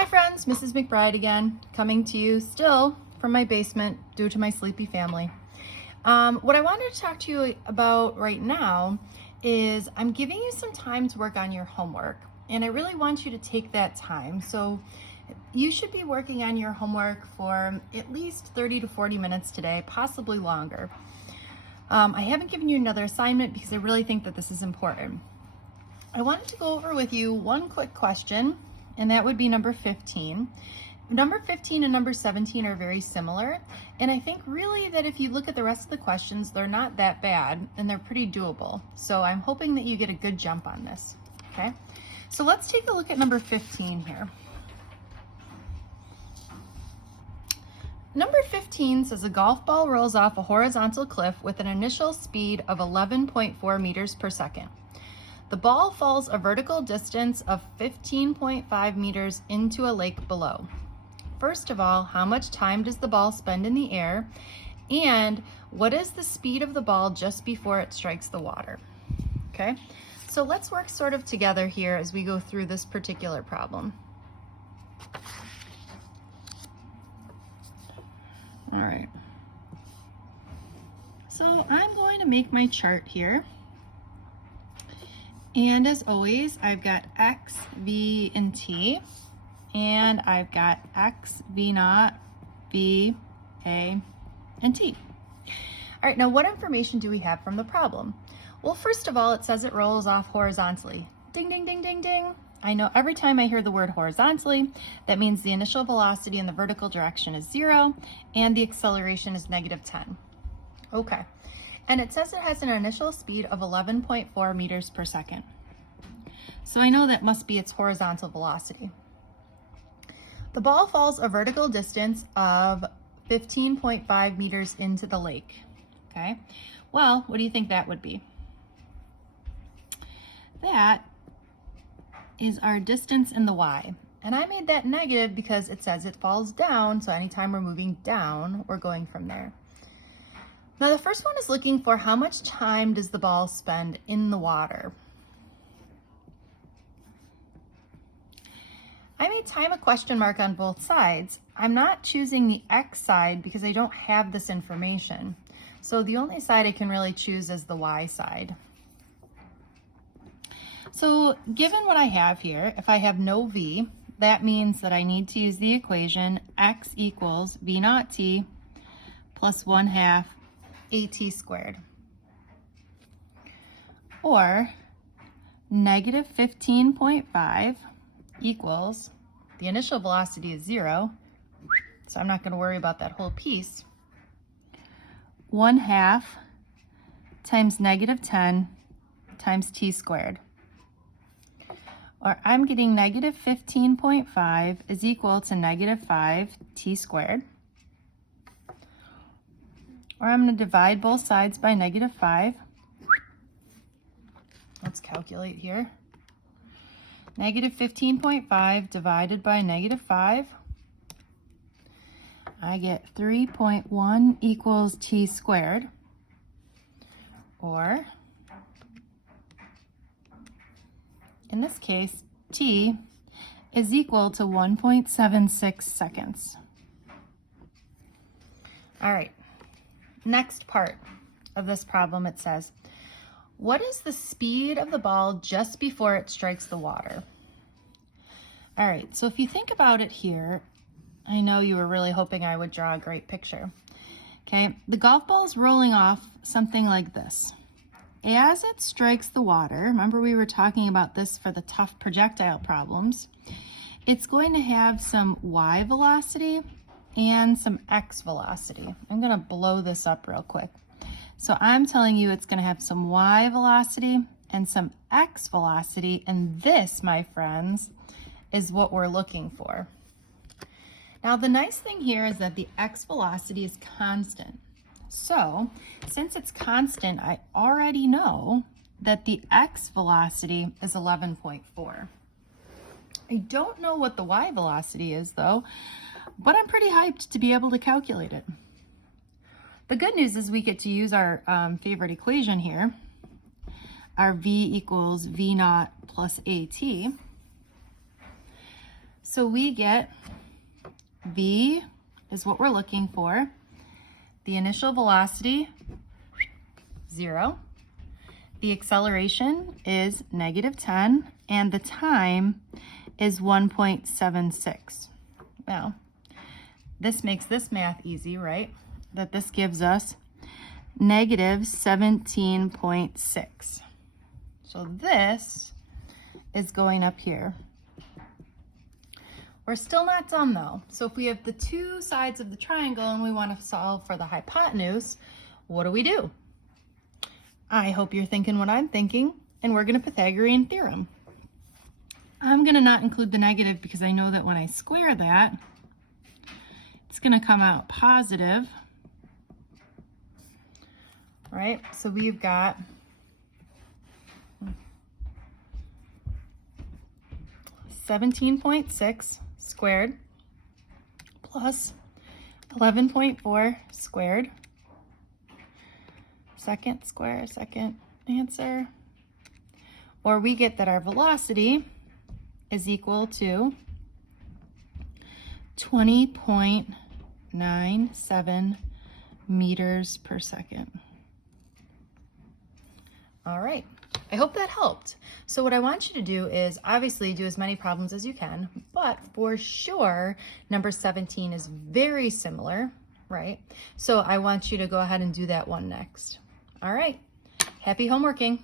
Hi friends, Mrs. McBride again, coming to you still from my basement due to my sleepy family. What I wanted to talk to you about right now is I'm giving you some time to work on your homework, and I really want you to take that time. So you should be working on your homework for at least 30 to 40 minutes today, possibly longer. I haven't given you another assignment because I really think that this is important. I wanted to go over with you one quick question, and that would be number 15. Number 15 and number 17 are very similar, and I think really that if you look at the rest of the questions, they're not that bad and they're pretty doable. So I'm hoping that you get a good jump on this, okay? So let's take a look at number 15 here. Number 15 says a golf ball rolls off a horizontal cliff with an initial speed of 11.4 meters per second. The ball falls a vertical distance of 15.5 meters into a lake below. First of all, how much time does the ball spend in the air? And what is the speed of the ball just before it strikes the water? Okay, so let's work sort of together here as we go through this particular problem. All right, so I'm going to make my chart here. And as always, I've got X, V, and T, and I've got X, V naught, V, A, and T. All right, now what information do we have from the problem? Well, first of all, it says it rolls off horizontally. Ding, ding, ding, ding, ding. I know every time I hear the word horizontally, that means the initial velocity in the vertical direction is 0, and the acceleration is -10. Okay. And it says it has an initial speed of 11.4 meters per second. So I know that must be its horizontal velocity. The ball falls a vertical distance of 15.5 meters into the lake. Okay, well, what do you think that would be? That is our distance in the y. And I made that negative because it says it falls down, so anytime we're moving down, we're going from there. Now the first one is looking for how much time does the ball spend in the water. I made time a question mark on both sides. I'm not choosing the X side because I don't have this information. So the only side I can really choose is the Y side. So given what I have here, if I have no V, that means that I need to use the equation X equals V naught T plus 1/2 AT squared, or -15.5 equals, the initial velocity is 0, so I'm not going to worry about that whole piece, 1/2 times -10 times t squared. Or I'm getting -15.5 is equal to -5 t squared. Or I'm going to divide both sides by -5. Let's calculate here. -15.5 divided by -5. I get 3.1 equals t squared. Or, in this case, t is equal to 1.76 seconds. All right. Next part of this problem, it says, what is the speed of the ball just before it strikes the water? All right, so if you think about it here, I know you were really hoping I would draw a great picture. Okay, the golf ball is rolling off something like this. As it strikes the water, remember we were talking about this for the tough projectile problems, it's going to have some y velocity and some x velocity. I'm going to blow this up real quick. So I'm telling you it's going to have some y velocity and some x velocity, and this, my friends, is what we're looking for. Now the nice thing here is that the x velocity is constant. So since it's constant, I already know that the x velocity is 11.4. I don't know what the y velocity is though, but I'm pretty hyped to be able to calculate it. The good news is we get to use our favorite equation here, our v equals v naught plus at. So we get V is what we're looking for. The initial velocity, 0. The acceleration is -10, and the time is 1.76. Now, this makes this math easy, right? That this gives us -17.6. So this is going up here. We're still not done though. So if we have the two sides of the triangle and we want to solve for the hypotenuse, what do? I hope you're thinking what I'm thinking, and we're going to Pythagorean theorem. I'm going to not include the negative because I know that when I square that, it's going to come out positive. All right, so we've got $17.6 squared plus 11.4 squared. Second square, second answer. Or we get that our velocity is equal to 20.97 meters per second. All right, I hope that helped. So what I want you to do is obviously do as many problems as you can, but for sure, number 17 is very similar, right? So I want you to go ahead and do that one next. All right, happy homeworking.